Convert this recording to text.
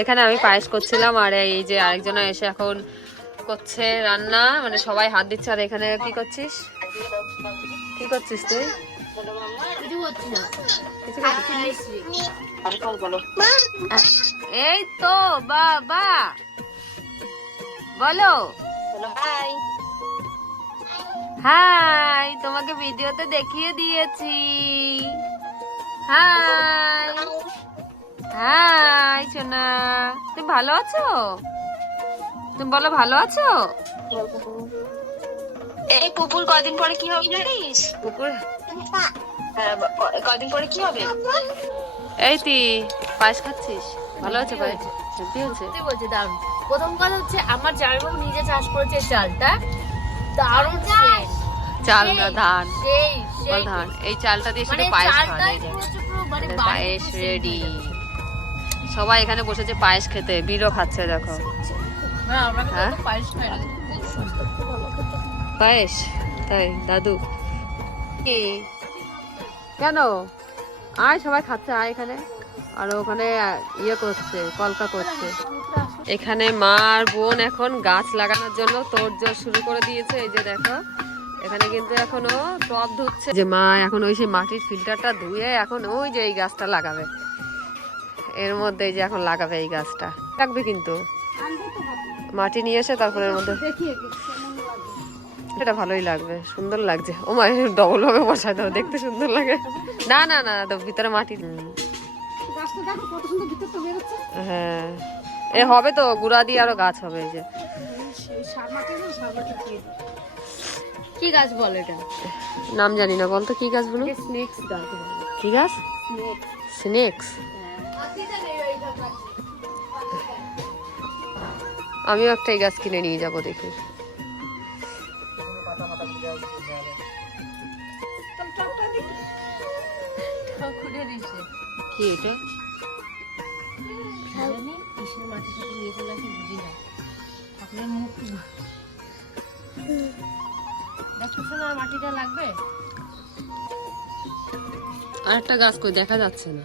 এখানে আমি পায়েস করছিলাম আর এই যে আরেকজন এসে এখন করছে রান্না, মানে সবাই হাত দিচ্ছে। আর এখানে কি করছিস, কি করছিস তুই? এই তো বাবা বলো হাই, তোমাকে ভিডিওতে দেখিয়ে দিয়েছি। হাই হাই সোনা, তুমি ভালো আছো? তুমি বলো ভালো আছো? এই পুপুর কদিন পরে কি হবে জানিস? কুকুর কদিন পরে কি হবে? এই তুই পায়েস খাচ্ছিস? ভালো আছে পায়েস? সত্যি হচ্ছে? সত্যি বলছি দারুণ। প্রথম কথা হচ্ছে আমার জামাইবাবু নিজে চাষ করেছে চালটা, দারুণ সেন্ট। চাল না ধান? সেই বল ধান। এই চালটা দিয়ে শুধু মানে পায়েস খাওয়া চালটাই যায়। পুরো মানে পায়েস রেডি। সবাই এখানে বসেছে পায়েস খেতে, বীরও খাচ্ছে দেখো। হ্যাঁ আমরা হ্যাঁ? তো পায়েস খাই না, খুব সুন্দর, খুব ভালো খেতে। পায়েস তাই দাদু কি কেন? আয় সবাই খাচ্ছে, আয় এখানে। আর ওখানে ইয়ে করছে, কলকা করছে। এখানে মা আর বোন এখন গাছ লাগানোর জন্য তোড়জোড় শুরু করে দিয়েছে। এই যে দেখো এখানে কিন্তু এখনো টব ধুচ্ছে, যে মা এখন ওই সেই মাটির ফিল্টারটা ধুয়ে এখন ওই যে এই গাছটা লাগাবে। এর মধ্যে এই যে এখন লাগাবে এই গাছটা, লাগবে কিন্তু মাটি নিয়ে এসে তারপরে এর মধ্যে। এটা ভালোই লাগবে, সুন্দর লাগছে। ও মা ডবল ভাবে বসায় দাও, দেখতে সুন্দর লাগে। না না না তো ভিতরে মাটি। হ্যাঁ এ হবে তো, গুড়া দিয়ে আরো গাছ হবে। এই যে কি গাছ বলে এটা? নাম জানি না, বলতো কি গাছ বলো? স্নেকস গাছ বলে। কি গাছ? স্নেকস। আমিও একটা এই গাছ কিনে নিয়ে যাবো দেখি। কি এটা? কিসের মাটি থেকে নিয়ে চলে আসি বুঝি না। আপনার মুখ দেখো না, মাটিটা লাগবে। আর একটা গাছ কই দেখা যাচ্ছে না।